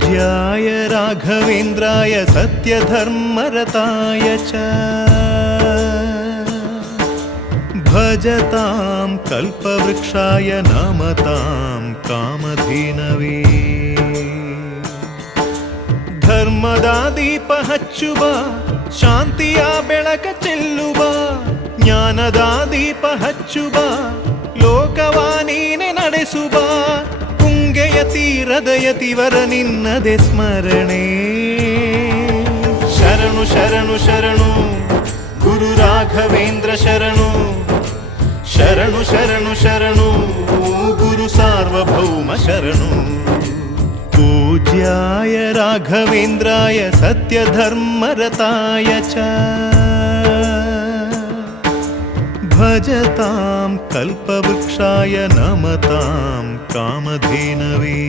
पूज्याय राघवेन्द्राय सत्यधर्मरताय च भजतां कल्पवृक्षाय नमतां कामधेनवे ಧರ್ಮದ ದೀಪ ಹಚ್ಚುವ ಶಾಂತಿಯ ಬೆಳಕ ಚೆಲ್ಲುವ ಜ್ಞಾನದ ದೀಪ ಹಚ್ಚುವ ಲೋಕವ ನೀನೆ ನಡೆಸುವ ತುಂಗೆಯ ತೀರದ ಯತಿವರ ನಿನ್ನದೆ ಸ್ಮರಣೆ ಶರಣು ಶರಣು ಶರಣು ಗುರು ರಾಘವೇಂದ್ರ ಶರಣು ಶರಣು ಶರಣು ಶರಣು ಗುರು ಸಾರ್ವಭೌಮ ಶರಣು पूज्याय राघवेन्द्राय सत्यधर्मरताय च भजतां कल्पवृक्षाय नमतां कामधेनवे।